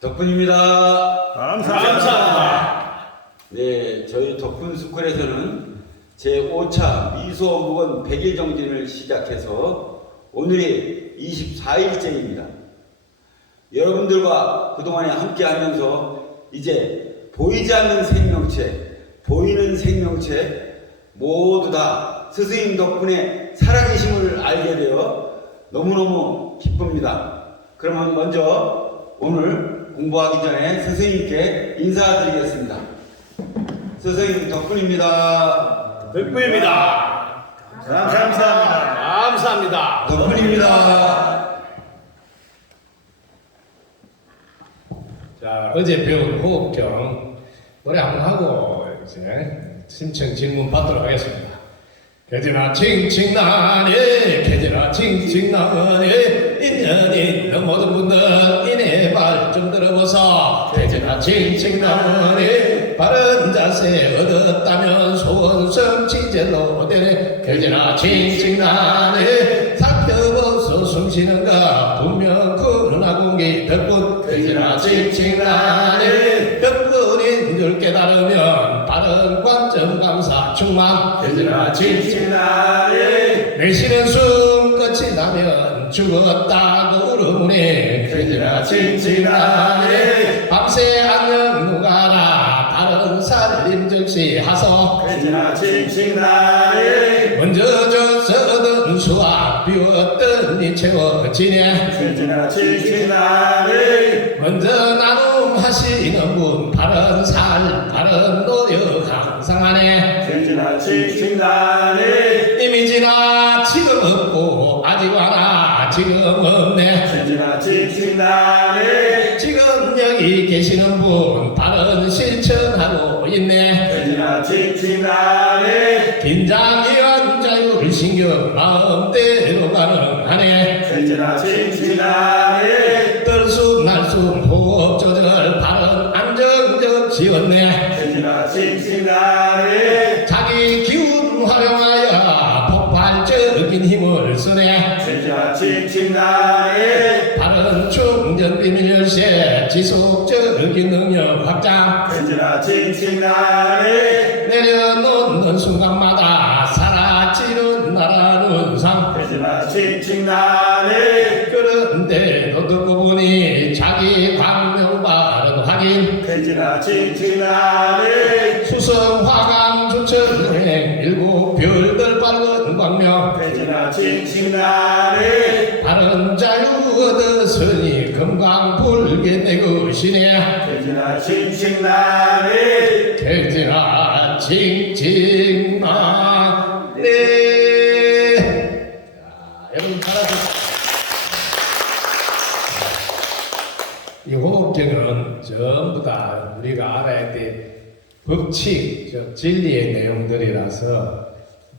덕분입니다. 감사합니다. 네, 저희 덕분스쿨에서는 제5차 미소무건 100일 정진을 시작해서 오늘이 24일째입니다. 여러분들과 그동안에 함께 하면서 이제 보이지 않는 생명체, 보이는 생명체 모두 다 스승님 덕분에 살아계심을 알게 되어 너무너무 기쁩니다. 그러면 먼저 오늘 공부하기 전에 스승님께 인사드리겠습니다. 스승님 덕분입니다. 덕분입니다. 감사합니다. 감사합니다. 덕분입니다. 자, 어제 배운 호흡경 노래 한번 하고 이제 신청 질문 받도록 하겠습니다. 개지나 칭칭나네, 개지나 칭칭나네, 인연 있는 모든 분들 이내 말 좀 들어보소. 개지나 칭칭나네, 바른 자세 얻었다면 소원 성취제로 되네. 개지나 칭칭나네, 살펴보소 숨쉬는가 분명 그러나 공기 덕분. 개지나 칭칭나네, 덕분인 줄 깨달으면 바른 관점 감사 충만. 개지나 칭칭나네, 내쉬는 숨 끝이 나면 죽었다고 울으네. 개지나 칭칭나네, 밤새 안녕 누가라 다른 살림 즉시 하소. 개지나 칭칭나네, 먼저 줬어든 수확 비웠더니 채워지네. 개지나 칭칭나네, 먼저 나눔하시는 분 바른 살 바른 노력 항상 하네. 개지나 칭칭나네, 이미 지나 지금 없고 아직 와나 지금 없네. 개지나 칭칭나네, 지금 여기 계시는 분 바른 실천하고 있네. 개지나 칭칭나네, 긴장이완 자율 신경 마음대로 가능하네. 개지나 칭칭나네, 떨숨 날숨 호흡 조절 바른 안정적 지었네. 개지나 칭칭나네, 자기 기운 활용하여 폭발적인 힘을 쓰네. 개지나 칭칭나네, 바른 충전 비밀 열쇠 지속적인 능력 확장. 개지나 칭칭나네, 내려놓는 순간마다 사라지는 나라는 상. 개지나 칭칭나네, 그런데도 듣고 보니 자기 광명 바른 확인. 개지나 칭칭나네, 수성 화강 주천행 일곱 별들 밝은 광명. 개지나 칭칭나네, 바른 자유 얻었으니 건강불게 내 것이네. 개지나 칭칭나네, 개지나 칭칭나네. 자, 여러분 잘하셨습니다. 이 호흡경은 전부 다 우리가 알아야 될 법칙, 즉 진리의 내용들이라서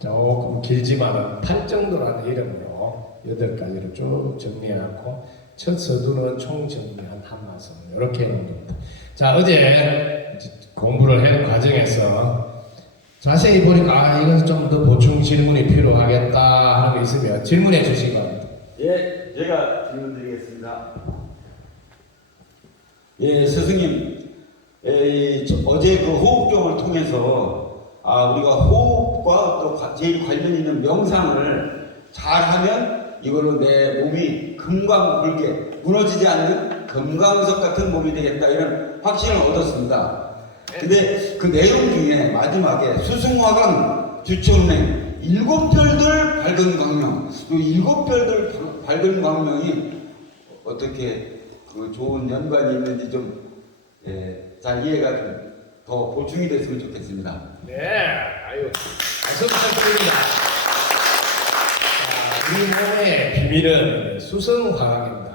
조금 길지만은 8정도라는 이름으로 8가지를 쭉 정리해놓고 첫 서두는 총 정리한 한 말씀 이렇게 해놓은 겁니다. 자, 어제 공부를 하는 과정에서 자세히 보니까 이건 좀 더 보충 질문이 필요하겠다 하는 게 있으면 질문해 주시기 바랍니다. 예, 제가 질문 드리겠습니다. 예, 스승님, 어제 그 호흡경을 통해서 우리가 호흡과 또 제일 관련 있는 명상을 잘하면 이걸로 내 몸이 금강불개 무너지지 않는 금강석 같은 몸이 되겠다 이런 확신을 얻었습니다. 근데 그 내용 중에 마지막에 수승화강 주천행 일곱 별들 밝은 광명, 이 일곱 별들 밝은 광명이 어떻게 그 좋은 연관이 있는지 좀 잘 이해가 좀 더 보충이 됐으면 좋겠습니다. 네, 아유, 박수 부탁드립니다. 자, 우리 몸의 비밀은 수성화강입니다.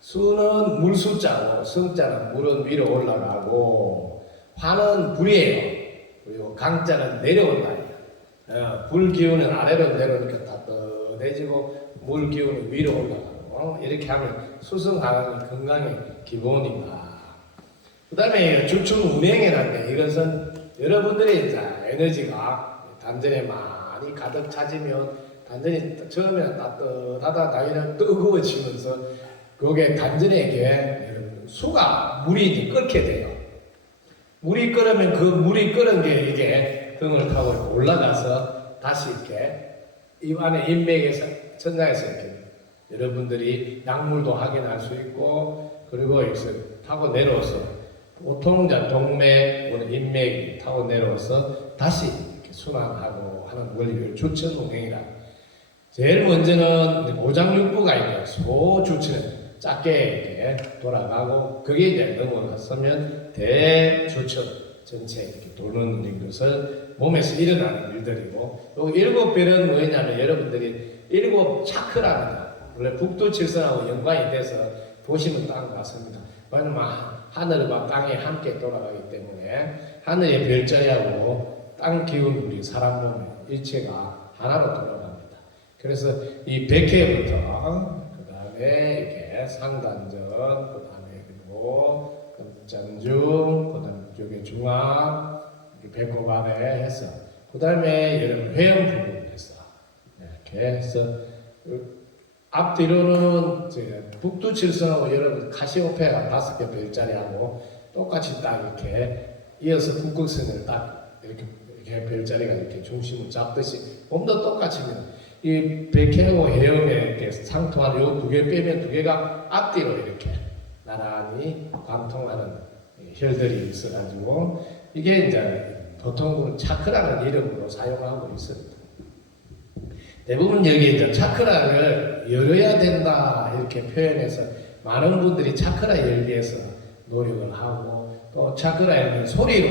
수는 물수자고, 성자는 물은 위로 올라가고, 화는 불이에요. 그리고 강자는 내려온다. 불 기운은 아래로 내려오니까 따뜻해지고, 물 기운은 위로 올라가고, 이렇게 하면 수성화강이 건강의 기본입니다. 그 다음에 주충 운행이라는데 이것은 여러분들의 이제 에너지가 단전에 많이 가득 차지면 단전이 처음에는 따뜻하다 나이는 뜨거워지면서 그게 단전에게 수가 물이 이제 끓게 돼요. 물이 끓으면 그 물이 끓은 게 이게 등을 타고 이렇게 올라가서 다시 이렇게 입 안에 인맥에서 천장에서 이렇게 여러분들이 약물도 확인할 수 있고 그리고 여기서 타고 내려와서 보통 동맥, 인맥 타고 내려와서 다시 이렇게 순환하고 하는 원리를 주천동행이라. 제일 먼저는 오장육부가 있는 소주천은 작게 이렇게 돌아가고 그게 이제 넘어갔으면 대주천 전체 이렇게 도는 것을 몸에서 일어나는 일들이고 요 7별은 뭐냐면 여러분들이 7 차크라는 원래 북두칠성하고 연관이 돼서 보시면 딱 맞습니다. 왜냐면 하늘과 땅이 함께 돌아가기 때문에 하늘의 별자리하고 땅 기운들이 사람 몸의 일체가 하나로 돌아갑니다. 그래서 이 백회부터 그 다음에 이렇게 상단전, 그 다음에 그리고 금장중, 그 다음에 이쪽에 중앙, 배꼽 아래 해서 그 다음에 여러분 회음 부분을 해서 이렇게 해서 앞뒤로는 북두칠성하고 여러분 카시오페아가 5개 별자리하고 똑같이 딱 이렇게 이어서 북극선을 딱 이렇게 별자리가 이렇게 중심을 잡듯이 몸도 똑같습니다. 이 백회하고 해음에 이렇게 상통하는 요 2개 빼면 2개가 앞뒤로 이렇게 나란히 관통하는 혈들이 있어가지고 이게 이제 보통 차크라는 이름으로 사용하고 있습니다. 대부분 여기 이제 차크라를 열어야 된다 이렇게 표현해서 많은 분들이 차크라 열기 위해서 노력을 하고 또 차크라 열는 소리로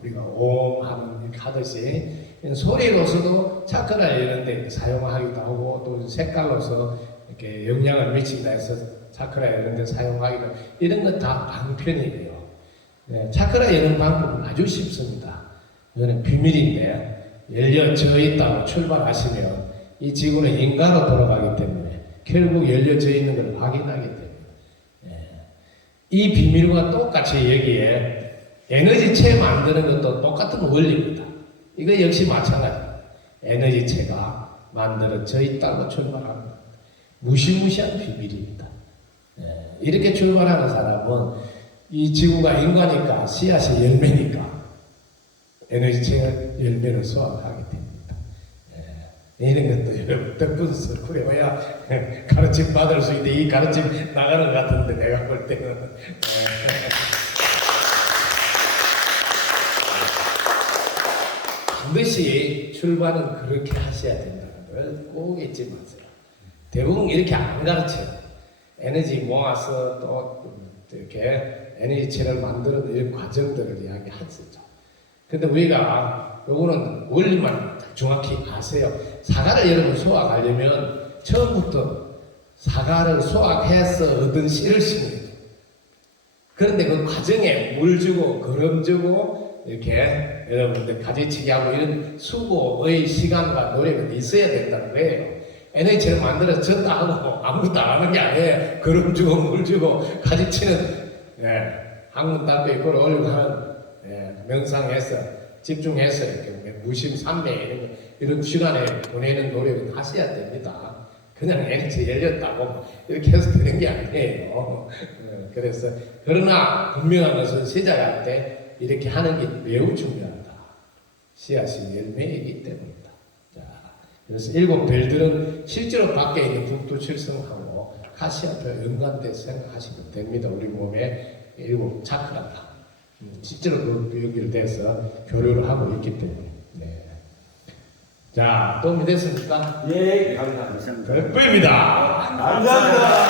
우리가 옴 하는 이렇게 하듯이 소리로서도 차크라 열는데 사용하기도 하고 또 색깔로서 이렇게 영향을 미친다 해서 차크라 열는데 사용하기도 하고 이런 건 다 방편이에요. 네, 차크라 여는 방법은 아주 쉽습니다. 이거는 비밀인데 열려져 있다고 출발하시면 이 지구는 인가로 돌아가기 때문에 결국 열려져 있는 걸 확인하기 때문에 이 비밀과 똑같이 여기에 에너지체 만드는 것도 똑같은 원리입니다. 이거 역시 마찬가지입니다. 에너지체가 만들어져 있다고 출발합니다. 무시무시한 비밀입니다. 이렇게 출발하는 사람은 이 지구가 인과니까 씨앗이 열매니까 에너지체가 열매를 수확하게 됩니다. 이런 것도 여러분 덕분서 그래야 가르침 받을 수 있는데 이 가르침 나가는 것 같은데 내가 볼 때는 반드시 출발은 그렇게 하셔야 된다는 걸 꼭 잊지 마세요. 대부분 이렇게 안 가르쳐요. 에너지 모아서 또 이렇게 에너지체를 만드는 이런 과정들을 이야기하죠. 근데 우리가 요거는 원리만 정확히 아세요. 사과를 여러분 수확하려면 처음부터 사과를 수확해서 얻은 씨를 심어야 돼요. 그런데 그 과정에 물 주고 거름 주고 이렇게 여러분들 가지치기 하고 이런 수고의 시간과 노력은 있어야 된다는 거예요. 에너지를 만들어서 졌다 하고 아무것도 안 하는 게 아니에요. 거름 주고 물 주고 가지치는 학문 땅에 이걸 올리고 하는 명상해서 집중해서 이렇게 무심산매 이런 시간에 보내는 노력은 하셔야 됩니다. 그냥 에너지 열렸다고 이렇게 해서 되는 게 아니에요. 그래서 그러나 분명한 것은 시작할 때 이렇게 하는 게 매우 중요하다. 씨앗이 열매이기 때문이다. 자, 그래서 7별들은 실제로 밖에 있는 북두칠성하고 카시아페아 연관돼서 생각하시면 됩니다. 우리 몸에 7 차크라다. 실제로 그 연결돼서 교류를 하고 있기 때문에. 네. 자, 도움이 됐습니까? 예, 감사합니다. 별입니다. 감사합니다.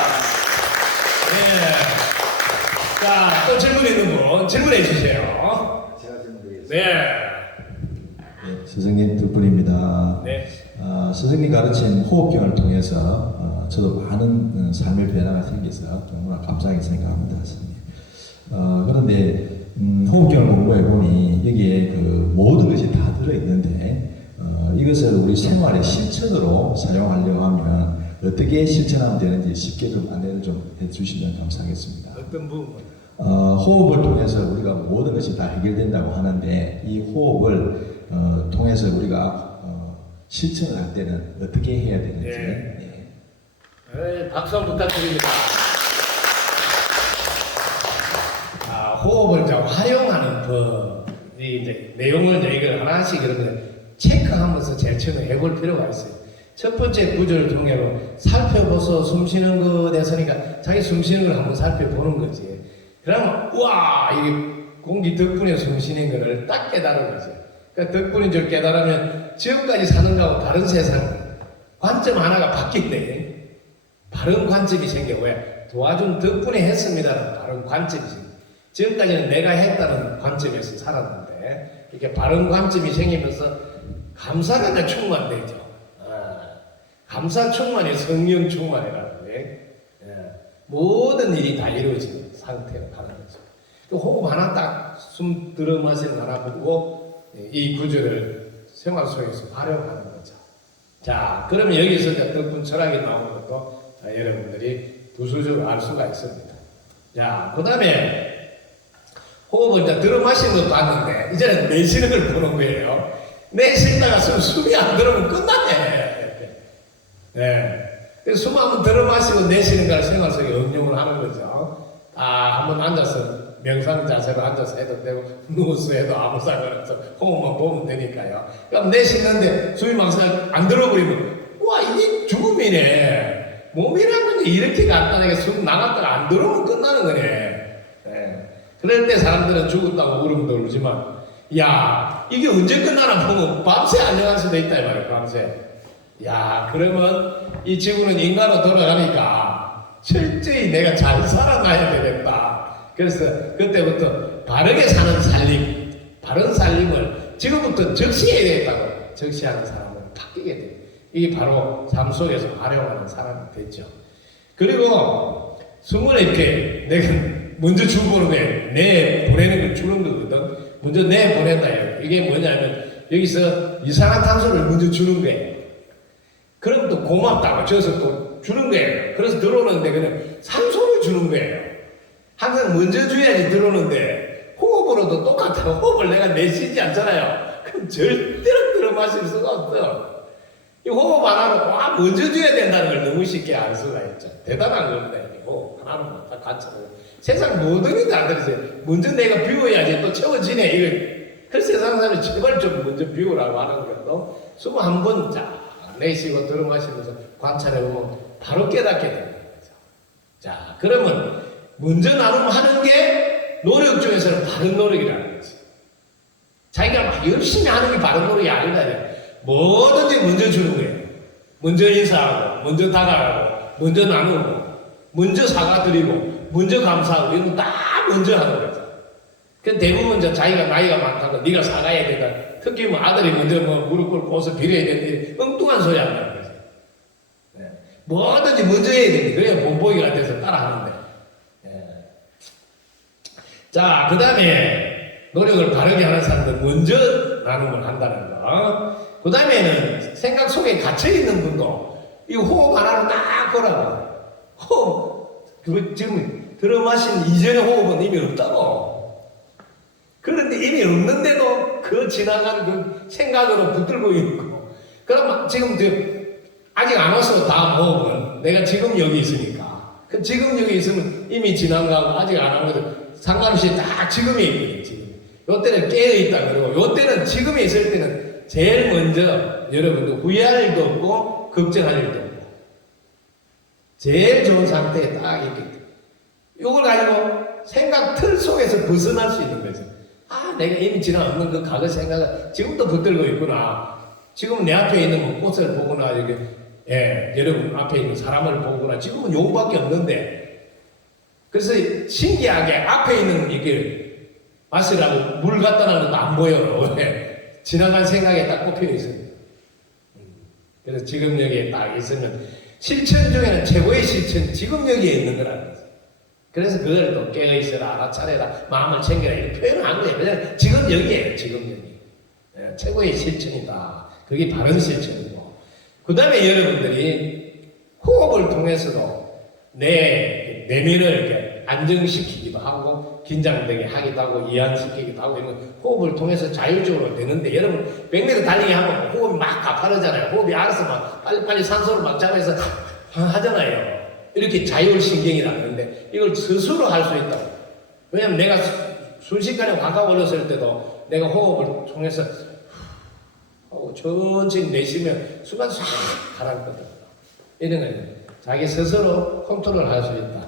네. 자, 또 질문 있는 분 질문해 주세요. 제가 질문드리겠습니다. 네. 네, 스승님 덕분입니다. 네. 스승님 가르친 호흡경을 통해서 저도 많은 삶의 변화가 생겨서 정말 감사하게 생각합니다, 스승님. 그런데 호흡경을 공부해 보니 여기에 그 모든 것이 다 들어 있는데 이것을 우리 생활의 실천으로 사용하려고 하면 어떻게 실천하면 되는지 쉽게 좀 안내를 좀 해주시면 감사하겠습니다. 어떤 부분? 호흡을 통해서 우리가 모든 것이 다 해결된다고 하는데 이 호흡을 통해서 우리가 실천을 할 때는 어떻게 해야 되는지. 네. 네, 박수 한번 부탁드립니다. 호흡을 이제 활용하는 법, 이제 내용을 이걸 하나씩 이렇게 체크하면서 제일 처음에 해볼 필요가 있어요. 첫 번째 구조를 통해서 살펴보서 숨 쉬는 거 됐으니까 자기 숨 쉬는 걸 한번 살펴보는 거지. 그러면 우와 이게 공기 덕분에 숨 쉬는 거를 딱 깨달은 거죠. 그러니까 덕분인 줄 깨달으면 지금까지 사는 거하고 다른 세상 관점 하나가 바뀐대. 바른 관점이 생겨. 왜? 도와준 덕분에 했습니다는 바른 관점이 생겨. 지금까지는 내가 했다는 관점에서 살았는데 이렇게 바른 관점이 생기면서 감사가 이제 충만되죠. 감사 충만이 성령 충만이라는 게 모든 일이 다 이루어지는 상태로 가는 거죠. 호흡 하나 딱 숨 들어 마시는 거 하나 보고 이 구조를 생활 속에서 활용하는 거죠. 자, 그러면 여기서 이제 덕분 철학이 나오는 것도 여러분들이 부수적으로 알 수가 있습니다. 자, 그 다음에 호흡을 이제 들어 마시는 것도 봤는데 이제는 내쉬는 걸 보는 거예요. 내쉬다가 숨이 안 들어오면 끝나네. 네. 그래서 숨 한번 들어 마시고 내쉬는 걸 생활 속에 응용을 하는 거죠. 한번 앉아서 명상 자세로 앉아서 해도 되고 누워서 해도 아무 상관없어. 호흡만 보면 되니까요. 그럼 내쉬는데 숨이 막 안 들어버리면 와 이게 죽음이네. 몸이라는 게 이렇게 간단하게 숨 나갔다가 안 들어오면 끝나는 거네. 네. 그럴 때 사람들은 죽었다고 울음도 울지만 야 이게 언제 끝나나 보면 밤새 안녕할 수도 있다 이 말이에요. 밤새. 야 그러면 이 지구는 인간으로 돌아가니까 철저히 내가 잘 살아가야 되겠다. 그래서 그때부터 바르게 사는 살림, 바른 살림을 지금부터 적시해야 되겠다고 적시하는 사람은 바뀌게 돼요. 이게 바로 삶 속에서 활용하는 사람이 됐죠. 그리고 숨을 이렇게 내가 먼저 주고는 내 보내는 걸 주는 거거든. 먼저 내 보낸다. 이게 뭐냐면 여기서 이산화탄소를 먼저 주는 거예요. 그럼 또 고맙다고 줘서 또 주는 거예요. 그래서 들어오는데 그냥 산소를 주는 거예요. 항상 먼저 줘야지 들어오는데 호흡으로도 똑같아요. 호흡을 내가 내쉬지 않잖아요. 그럼 절대로 들어 마실 수가 없어요. 이 호흡 하나는 와 먼저 줘야 된다는 걸 너무 쉽게 알 수가 있죠. 대단한 겁니다. 호흡 하나는 딱 관찰을. 세상 모든 게 다 그러세요. 먼저 내가 비워야지 또 채워지네. 이걸. 그래서 세상 사람이 제발 좀 먼저 비우라고 하는 것도 숨 한 번 쫙 내쉬고 들어 마시면서 관찰해보면 바로 깨닫게 되는 거죠. 자, 그러면 먼저 나눔하는 게 노력 중에서는 바른 노력이라는 거지. 자기가 막 열심히 하는 게 바른 노력이 아니다. 뭐든지 먼저 주는 거예요. 먼저 인사하고, 먼저 다가가고, 먼저 나누고, 먼저 사과드리고, 먼저 감사하고, 이런 거 다 먼저 하는 거죠. 그 대부분 이제 자기가 나이가 많다고 네가 사과해야 된다. 특히 뭐 아들이 먼저 뭐 무릎 꿇고 옷을 빌어야 된다. 엉뚱한 소리 한다는 거죠. 네. 뭐든지 먼저 해야 됩니다. 그래야 본보기가 돼서 따라하는데. 네. 자, 그 다음에 노력을 바르게 하는 사람들 먼저 나눔을 한다는 거. 그 다음에는 생각 속에 갇혀있는 분도 이 호흡 하나로 딱 거라고. 호흡, 그 지금 들어 마신 이전의 호흡은 이미 없다고. 그런데 이미 없는데도 그 지나간 그 생각으로 붙들고 있고. 그럼 지금 아직 안 와서 다음 호흡은 내가 지금 여기 있으니까. 그 지금 여기 있으면 이미 지난 거하고 아직 안 한 거도 상관없이 딱 지금에 있거든요. 지금. 요때는 깨어있다 그러고 요때는 지금에 있을 때는 제일 먼저 여러분들 후회할 일도 없고 걱정할 일도 없고 제일 좋은 상태에 딱 있게 돼. 요걸 가지고 생각 틀 속에서 벗어날 수 있는 거죠. 내가 이미 지나왔는 그 과거 생각을 지금도 붙들고 있구나. 지금 내 앞에 있는 뭐 꽃을 보거나 이렇게 여러분 앞에 있는 사람을 보거나 지금은 요거밖에 없는데 그래서 신기하게 앞에 있는 이게 마시라고 물 갖다 놔도 안 보여요. 지나간 생각에 딱 꼽혀 있어요. 그래서 지금 여기에 딱 있으면 실천 중에는 최고의 실천 지금 여기에 있는 거라는 거죠. 그래서 그걸 또 깨어있어라, 알아차려라, 마음을 챙겨라 이렇게 표현을 한 거예요. 그냥 지금 여기에요. 지금 여기. 최고의 실천이다. 그게 바른 실천이고. 그 다음에 여러분들이 호흡을 통해서도 내 내면을 이렇게 안정시키기도 하고 긴장되게 하기도 하고 이완시키기도 하고 이런 호흡을 통해서 자율적으로 되는데 여러분 100m 달리기 하면 호흡이 막 가파르잖아요. 호흡이 알아서 막 빨리빨리 산소를 막 잡아서 하잖아요. 이렇게 자율신경이 나는데 이걸 스스로 할 수 있다고. 왜냐면 내가 순식간에 화가 올랐을 때도 내가 호흡을 통해서 하고 천천히 내쉬면 순간 싹 가라앉거든. 이런 거예요. 자기 스스로 컨트롤할 수 있다.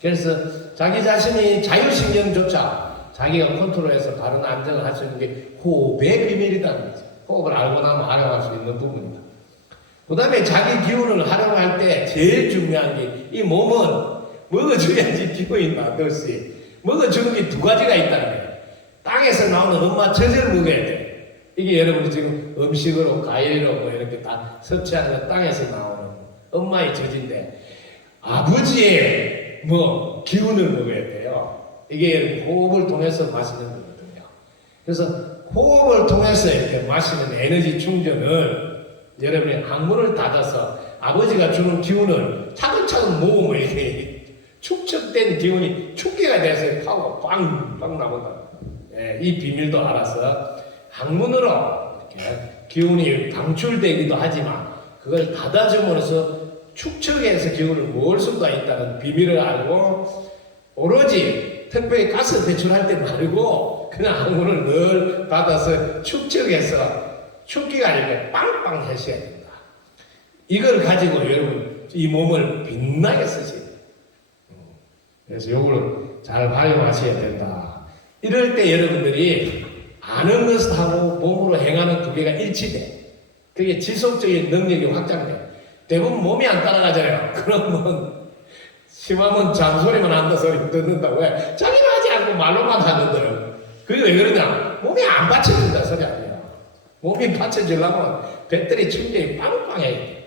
그래서 자기 자신이 자율신경조차 자기가 컨트롤해서 바른 안정을 할 수 있는 게 호흡의 비밀이라는 거죠. 호흡을 알고 나면 활용할 수 있는 부분이다. 그 다음에 자기 기운을 활용할 때 제일 중요한 게 이 몸은 먹어줘야지 기운이 나듯이 먹어주는 게 두 가지가 있다는 거예요. 땅에서 나오는 엄마 젖을 먹어야 돼. 이게 여러분이 지금 음식으로 과일로 뭐 이렇게 다 섭취하는 건 땅에서 나오는 엄마의 젖인데 아버지의 뭐 기운을 먹어야 돼요. 이게 호흡을 통해서 마시는 거거든요. 그래서 호흡을 통해서 이렇게 마시는 에너지 충전을 여러분이 항문을 닫아서 아버지가 주는 기운을 차근차근 모으면 이렇게 축적된 기운이 축기가 돼서 파워가 빵빵 나온다. 예, 이 비밀도 알아서 항문으로 이렇게 기운이 방출되기도 하지만 그걸 닫아줌으로써 축적해서 기운을 모을 수가 있다는 비밀을 알고 오로지 특별히 가스 배출할 때 말고 그냥 항문을 늘 닫아서 축적해서 축기가 이렇게 빵빵 하셔야 된다. 이걸 가지고 여러분 이 몸을 빛나게 쓰셔야 돼요. 그래서 요거를 잘 활용하셔야 된다. 이럴 때 여러분들이 아는 것하고 몸으로 행하는 두 개가 일치돼. 그게 지속적인 능력이 확장돼. 대부분 몸이 안 따라가잖아요. 그러면 심하면 잔소리만 한다 소리 듣는다고 해. 자기는 하지 않고 말로만 하거든. 그게 왜 그러냐? 몸이 안 받쳐준다 소리 아니야. 몸이 받쳐주려면 배터리 충전이 빵빵해.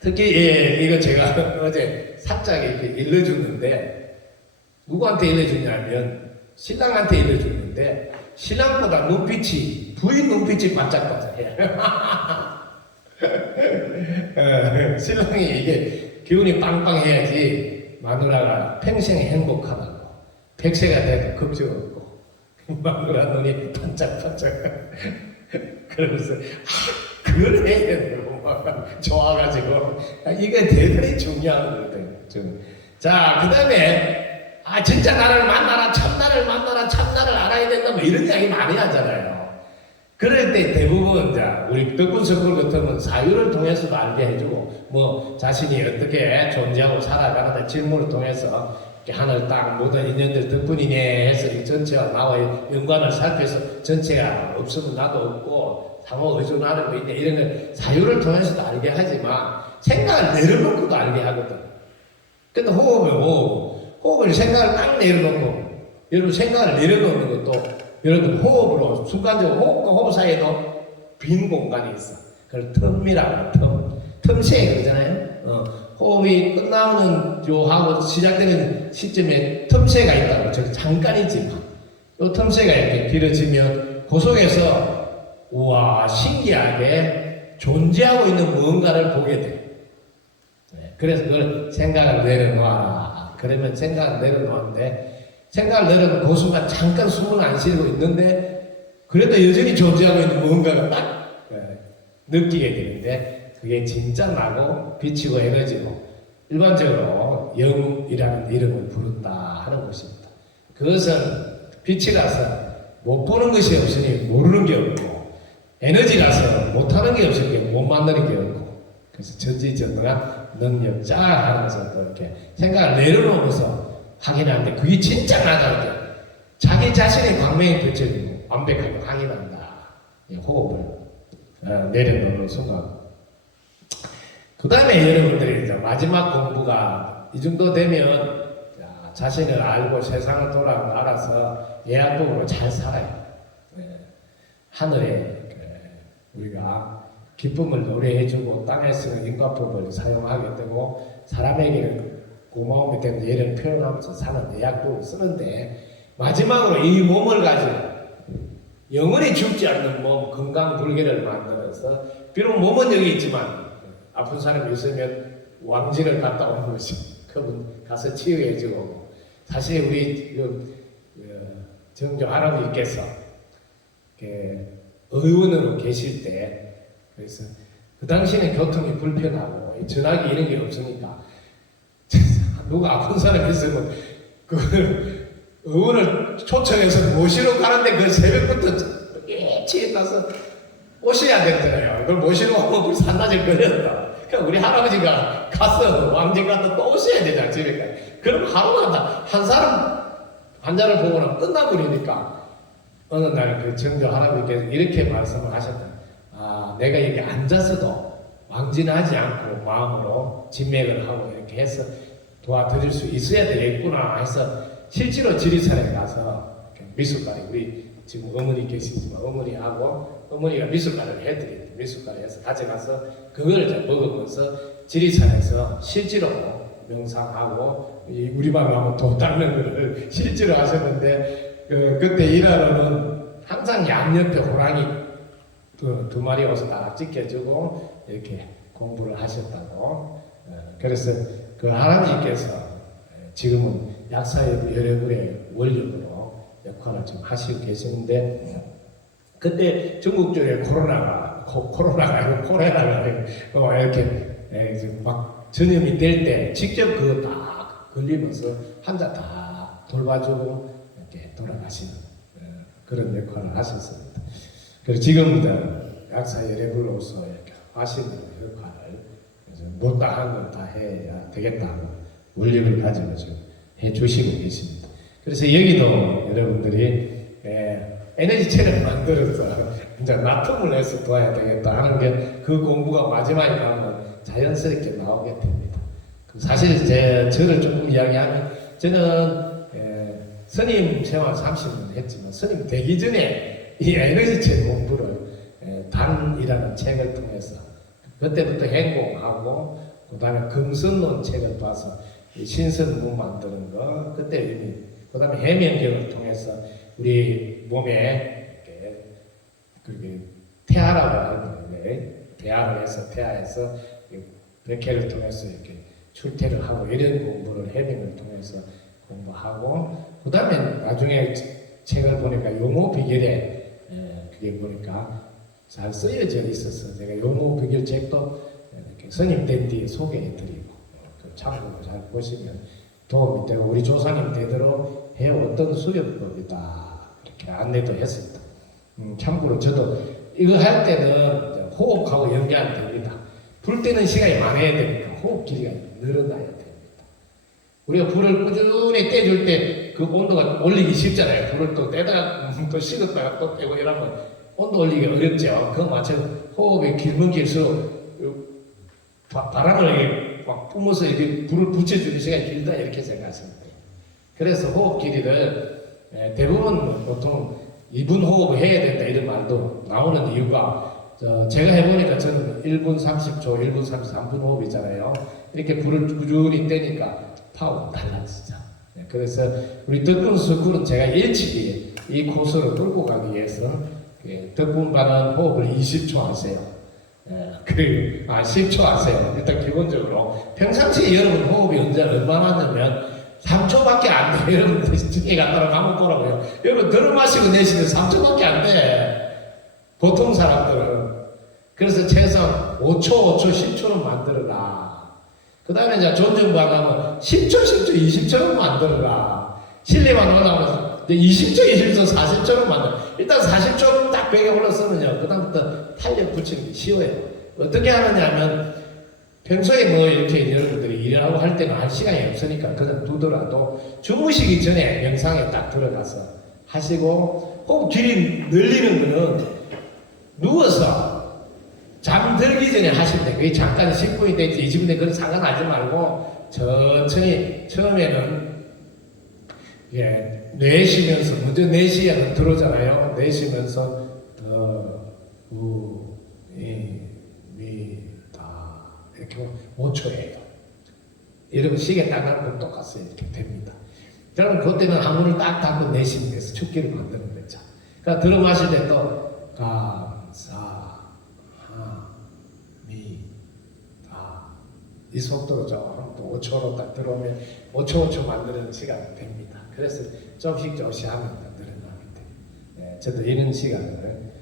특히 이거 제가 어제 살짝 이렇게 일러줬는데 누구한테 일러줬냐면 신랑한테 일러줬는데 신랑보다 눈빛이 부인 눈빛이 반짝반짝해. 신랑이 이게 기운이 빵빵해야지 마누라가 평생 행복하다고 100세가 돼도 걱정 없고 마누라 눈이 반짝반짝 그러면서 그걸 해야 되고 막 좋아가지고 이게 대단히 중요한 거거든요. 자, 그 다음에 진짜 나를 만나라 참나를 만나라 참나를 알아야 된다 뭐 이런 이야기 많이 하잖아요. 그럴 때 대부분 우리 덕분 석굴 같으면 사유를 통해서도 알게 해주고 뭐 자신이 어떻게 존재하고 살아가는다 질문을 통해서 하늘 땅 모든 인연들 덕분이네 해서 이 전체와 나와의 연관을 살펴서 전체가 없으면 나도 없고 상호 의존하는 거 있네 이런 걸 사유를 통해서도 알게 하지만 생각을 내려놓고도 알게 하거든. 근데 호흡을 생각을 딱 내려놓고 여러분 생각을 내려놓는 것도 여러분 호흡으로 순간적으로 호흡과 호흡 사이에도 빈 공간이 있어. 그걸 틈이라고 틈새 그러잖아요. 호흡이 끝나는 요 하고 시작되는 시점에 틈새가 있다고. 저 잠깐이지만 요 틈새가 이렇게 길어지면 그 속에서 우와 신기하게 존재하고 있는 무언가를 보게 돼. 그래서 그걸 생각을 내려놓아라. 그러면 생각을 내려놓았는데 생각을 내려놓은 그 순간 잠깐 숨을 안 쉬고 있는데 그래도 여전히 존재하고 있는 무언가가 딱 느끼게 되는데 그게 진짜 나고 빛이고 에너지고 일반적으로 영이라는 이름을 부른다 하는 것입니다. 그것은 빛이라서 못 보는 것이 없으니 모르는 게 없고 에너지라서 못하는 게 없으니 못 만드는 게 없고 그래서 전지전능한 능력자 하면서 또 이렇게 생각을 내려놓으면서 확인하는데 그게 진짜 나다를 때 자기 자신의 광명이 비춰지고 완벽하게 확인한다. 호흡을 내려놓는 순간 그 다음에 여러분들이 이제 마지막 공부가 이 정도 되면 자신을 알고 세상을 알아서 예약법으로 잘 살아요. 하늘에 우리가 기쁨을 노래해주고 땅에서는 인과법을 사용하게 되고 사람에게는 고마움이 되는 예를 표현하면서 사는 예약법을 쓰는데 마지막으로 이 몸을 가지고 영원히 죽지 않는 몸 건강불개를 만들어서 비록 몸은 여기 있지만 아픈 사람이 있으면 왕지를 갔다 오는 것이 그분 가서 치유해주고 사실 우리 정조 할아버지께서 의원으로 계실 때 그래서 그 당시에는 교통이 불편하고 전화기 이런 게 없으니까 누가 아픈 사람이 있으면 그걸 의원을 초청해서 모시러 가는데 그 새벽부터 일찍 나서 오셔야 됐잖아요. 그걸 모시러 가면 벌써 한낮을 걸렸다. 그러니까 우리 할아버지가 가서 왕정 가서 또 오셔야 되잖아, 집에까지. 그럼 하루마다 한 사람 환자를 보고는 끝나버리니까 어느 날 그 정조 할아버지께서 이렇게 말씀을 하셨다. 아, 내가 여기 앉아서도 왕진하지 않고 마음으로 진맥을 하고 이렇게 해서 도와드릴 수 있어야 되겠구나 해서 실제로 지리산에 가서 미숫가루, 우리 지금 어머니 계시지만 어머니가 미숫가루를 해드렸대. 미숫가루 해서 가져가서 그걸 이제 먹으면서 지리산에서 실제로 명상하고 우리만 하면 도 닦는 거를 실제로 하셨는데 그때 일하러는 항상 양옆에 호랑이 두 마리 와서 딱 지켜주고 이렇게 공부를 하셨다고. 그래서 그 할아버지께서 지금은 약사의 열애불의 원력으로 역할을 좀 하시고 계시는데 그때 중국 쪽에 코로나가 아니고 코레라가 이렇게 막 전염이 될 때 직접 그거 다 걸리면서 환자 다 돌봐주고 이렇게 돌아가시는 그런 역할을 하셨습니다. 그리고 지금도 약사 열애불로서 이렇게 하시는 역할을 못다한 걸 다 해야 되겠다고 원력을 가지고 지금 해주시고 계십니다. 그래서 여기도 여러분들이 에너지체를 만들어서 이제 납품을 해서 도와야 되겠다 하는 게 그 공부가 마지막에 가면 자연스럽게 나오게 됩니다. 사실 저를 조금 이야기하면 저는 스님 생활 30년 했지만 스님 되기 전에 이 에너지체 공부를 단이라는 책을 통해서 그때부터 행공하고 그 다음에 금선론 책을 봐서 신선무 만드는 거 그때 이미 그 다음에 해면경을 통해서 우리 몸에 그렇게 태아라고 하는데 태아를 해서 태아에서 백회를 통해서 이렇게 출퇴를 하고 이런 공부를 해면을 통해서 공부하고 그 다음에 나중에 책을 보니까 용어 비결에 그게 보니까 잘 쓰여져 있어서 제가 용어 비결 책도 이렇게 스님 된 뒤에 소개해드리고 참고로 잘 보시면 도움이 되고 우리 조상님 대대로 해왔던 수련법이다 이렇게 안내도 했습니다. 참고로 저도 이거 할 때는 호흡하고 연결 안 됩니다. 불 때는 시간이 많아야 되니까 호흡 길이가 늘어나야 됩니다. 우리가 불을 꾸준히 떼줄 때 그 온도가 올리기 쉽잖아요. 불을 또 떼다가 또 식었다가 또 떼고 이러면 온도 올리기 어렵죠. 그거 마찬 호흡이 길면 길수록 바람을 막 뿜어서 이렇게 불을 붙여주는 시간이 길다 이렇게 생각하시면 돼요. 그래서 호흡 길이를 대부분 보통 2분 호흡을 해야 된다 이런 말도 나오는 이유가 제가 해보니까 저는 1분 30초, 1분 33분 호흡이잖아요. 이렇게 불을 꾸준히 떼니까 파워가 달라지죠. 그래서 우리 덕분 스쿨은 제가 일찍이 이 코스를 끌고 가기 위해서 덕분반은 호흡을 20초 하세요. 그리고 10초 하세요. 일단 기본적으로 평상시에 여러분 호흡이 언제 얼마나 하냐면 3초밖에 안 돼. 여러분 중에 갔다가 한번 보라고요. 여러분 들어 마시고 내쉬면 3초밖에 안 돼. 보통 사람들은. 그래서 최소 5초, 10초는 만들어라. 그 다음에 이제 존중받으면 10초, 20초는 만들어라. 실내만 올라가면서 20초, 40초는 만들어. 일단 40초 딱 벽에 올랐으면요. 그 다음부터 탄력 붙이는 게 쉬워요. 어떻게 하느냐면 평소에 뭐 이렇게 여러분들이 일하고 할 때는 할 시간이 없으니까 그냥 두더라도 주무시기 전에 명상에 딱 들어가서 하시고 호흡 길이 늘리는 거는 누워서 잠들기 전에 하시면 돼요. 그게 잠깐 10분이 될지 20분이 될지 그건 상관하지 말고 천천히 처음에는 내쉬면서 먼저 내쉬면 들어오잖아요. 내쉬면서 이렇게 5초예요. 여러분 시계 딱 하면 똑같아요. 이렇게 됩니다. 그러면 그때는 항문을 딱 닫고 내쉬면 돼서 춥기를 만드는 거죠. 그러니까 들어 마실 때 또 이 속도로 좀 5초로 딱 들어오면 5초 만드는 시간이 됩니다. 그래서 조금씩 하면 늘어나게 돼요. 저도 이런 시간을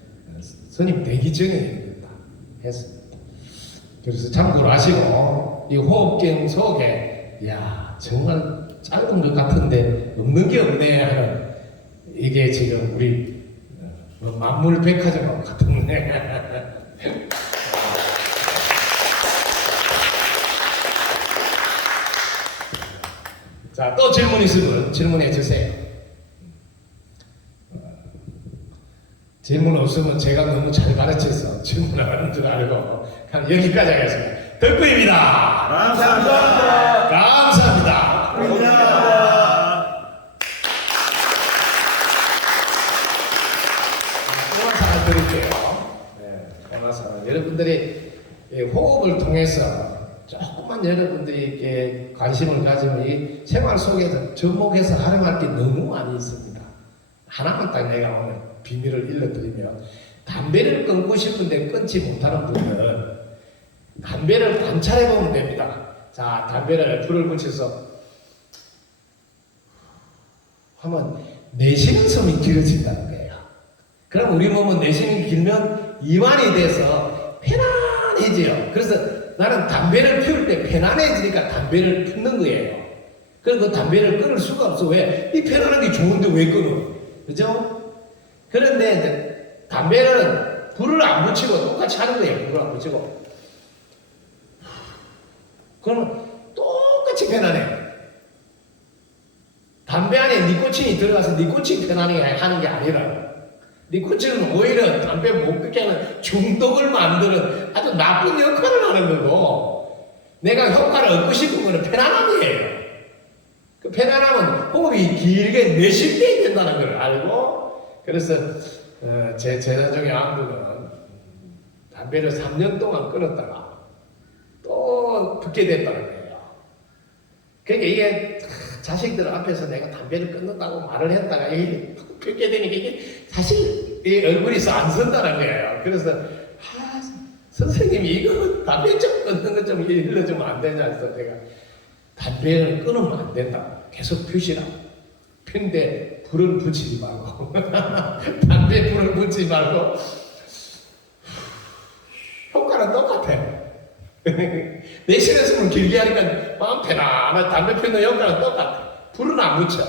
스님 되기 전에 다 했습니다. 그래서 참고로 하시고 이 호흡경 속에 정말 짧은 것 같은데 없는 게 없네 하는 이게 지금 우리 만물 백화점 같은데. 자, 또 질문 있으면 질문해 주세요. 질문 없으면 제가 너무 잘 가르쳐서 질문을 하는 줄 알고 그냥 여기까지 하겠습니다. 덕구입니다. 감사합니다. 감사합니다. 고마사를 드릴게요. 네, 고마사. 여러분들이 이 호흡을 통해서 조금만 여러분들이 이렇게 관심을 가지면 이 생활 속에서 접목해서 활용할 게 너무 많이 있습니다. 하나만 딱 내가 오늘 비밀을 일러드리면, 담배를 끊고 싶은데 끊지 못하는 분들은 담배를 관찰해 보면 됩니다. 자, 담배를 불을 붙여서 하면 내쉬는 숨이 길어진다는 거예요. 그럼 우리 몸은 내쉬는 길면 이완이 돼서 편안해져요. 그래서 나는 담배를 피울 때 편안해지니까 담배를 피우는 거예요. 그래서 그 담배를 끊을 수가 없어. 왜? 이 편안한 게 좋은데 왜 끊어? 그죠? 그런데 이제 담배는 불을 안 붙이고 똑같이 하는 거예요. 불을 안 붙이고. 그러면 똑같이 편안해. 담배 안에 니코틴이 들어가서 니코틴 편안하게 하는 게 아니라, 니코틴은 오히려 담배 못 끊게 하는 중독을 만드는 아주 나쁜 역할을 하는 거고, 내가 효과를 얻고 싶은 거는 편안함이에요. 그 편안함은 호흡이 길게 내쉴 때 된다는 걸 알고, 그래서 제 제자 중에 한 분은 담배를 3년 동안 끊었다가 또 붙게 됐다는 거예요. 그러니까 이게 자식들 앞에서 내가 담배를 끊는다고 말을 했다가 이게 끊게 되니까 이게 사실 이 얼굴이 안 선다는 거예요. 그래서 선생님이 이거 담배 좀 끊는 거 좀 일러주면 안 되냐 해서 제가 담배를 끊으면 안 된다. 계속 피시라. 근데 불을 붙이지 말고 담배 불을 붙이지 말고 효과는 똑같아. 내쉬는 숨을 길게 하니까 마음 편안한 담배 피우는 효과는 똑같아. 불은 안 붙여.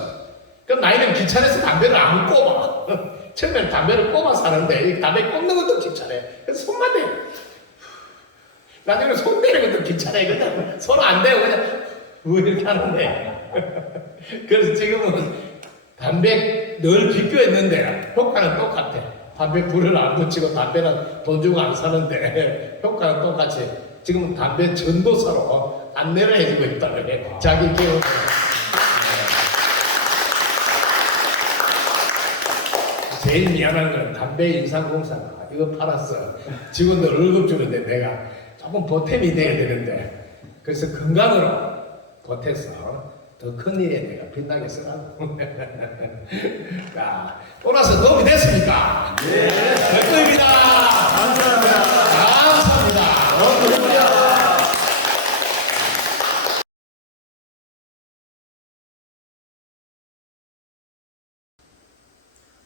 그럼 나이는 귀찮아서 담배를 안 꼽아. 처음에는 담배를 꼽아 사는데 이 담배 꼽는 것도 귀찮아. 그래서 손만 대. 나중에 손 대는 것도 귀찮아. 그냥 손 안 대고 그냥 이렇게 하는데. 그래서 지금은 담배 늘 비교했는데 효과는 똑같아. 담배 불을 안 붙이고 담배는 돈 주고 안 사는데 효과는 똑같이. 지금 담배 전도사로 안내를 해주고 있다는 게 자기 기업. 제일 미안한 건 담배 인상공사가 이거 팔았어. 직원들 월급 주는데 내가 조금 보탬이 돼야 되는데, 그래서 건강으로 보태서 더 큰 일에 내가 빛나게 쓰라고. 자, 오라서 도움이 됐습니까? 네. 백도입니다. 감사합니다.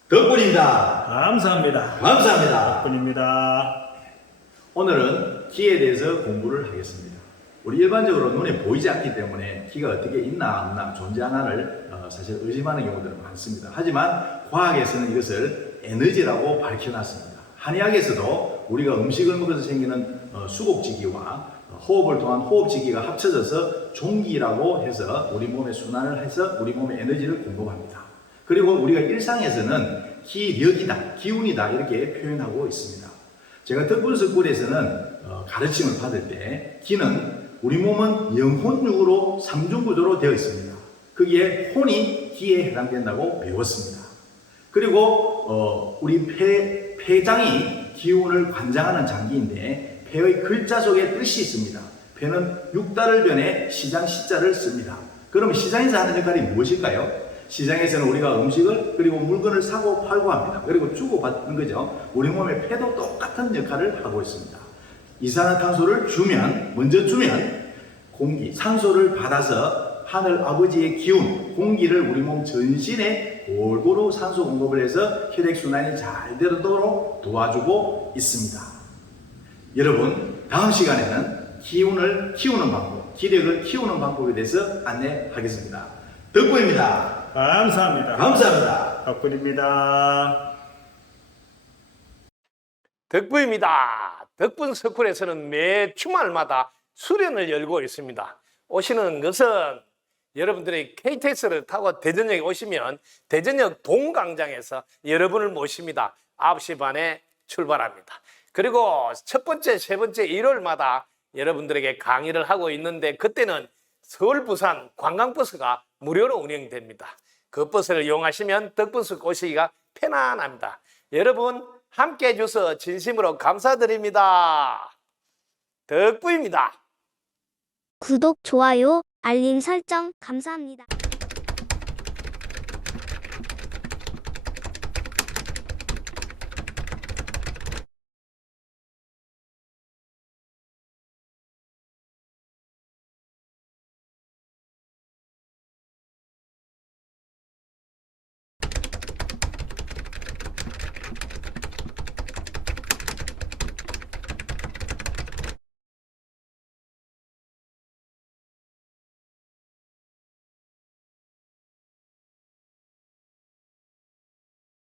덕분입니다. 감사합니다. 감사합니다. 덕분입니다. 오늘은 기에 대해서 공부를 하겠습니다. 우리 일반적으로 눈에 보이지 않기 때문에 기가 어떻게 있나 없나 존재하나를 사실 의심하는 경우들은 많습니다. 하지만 과학에서는 이것을 에너지라고 밝혀놨습니다. 한의학에서도 우리가 음식을 먹어서 생기는 수곡지기와 호흡을 통한 호흡지기가 합쳐져서 종기라고 해서 우리 몸에 순환을 해서 우리 몸에 에너지를 공급합니다. 그리고 우리가 일상에서는 기력이다, 기운이다 이렇게 표현하고 있습니다. 제가 덕분석굴에서는 가르침을 받을 때 기는 우리 몸은 영혼육으로 삼중구조로 되어 있습니다. 거기에 혼이 기에 해당된다고 배웠습니다. 그리고 우리 폐장이 기운을 관장하는 장기인데 폐의 글자 속에 뜻이 있습니다. 폐는 육달을 변해 시장 시자를 씁니다. 그럼 시장에서 하는 역할이 무엇일까요? 시장에서는 우리가 음식을 그리고 물건을 사고 팔고 합니다. 그리고 주고받는 거죠. 우리 몸의 폐도 똑같은 역할을 하고 있습니다. 이산화탄소를 먼저 주면 공기, 산소를 받아서 하늘 아버지의 기운, 공기를 우리 몸 전신에 골고루 산소 공급을 해서 혈액순환이 잘 되도록 도와주고 있습니다. 여러분, 다음 시간에는 기운을 키우는 방법, 기력을 키우는 방법에 대해서 안내하겠습니다. 덕분입니다. 감사합니다. 감사합니다. 덕분입니다. 덕분입니다. 덕분 스쿨에서는 매 주말마다 수련을 열고 있습니다. 오시는 것은 여러분들이 KTX를 타고 대전역에 오시면 대전역 동광장에서 여러분을 모십니다. 9시 반에 출발합니다. 그리고 첫 번째, 세 번째 일요일마다 여러분들에게 강의를 하고 있는데 그때는 서울, 부산 관광버스가 무료로 운행됩니다. 그 버스를 이용하시면 덕분숲 오시기가 편안합니다. 여러분 함께 해주셔서 진심으로 감사드립니다. 덕분입니다. 구독, 좋아요, 알림 설정 감사합니다.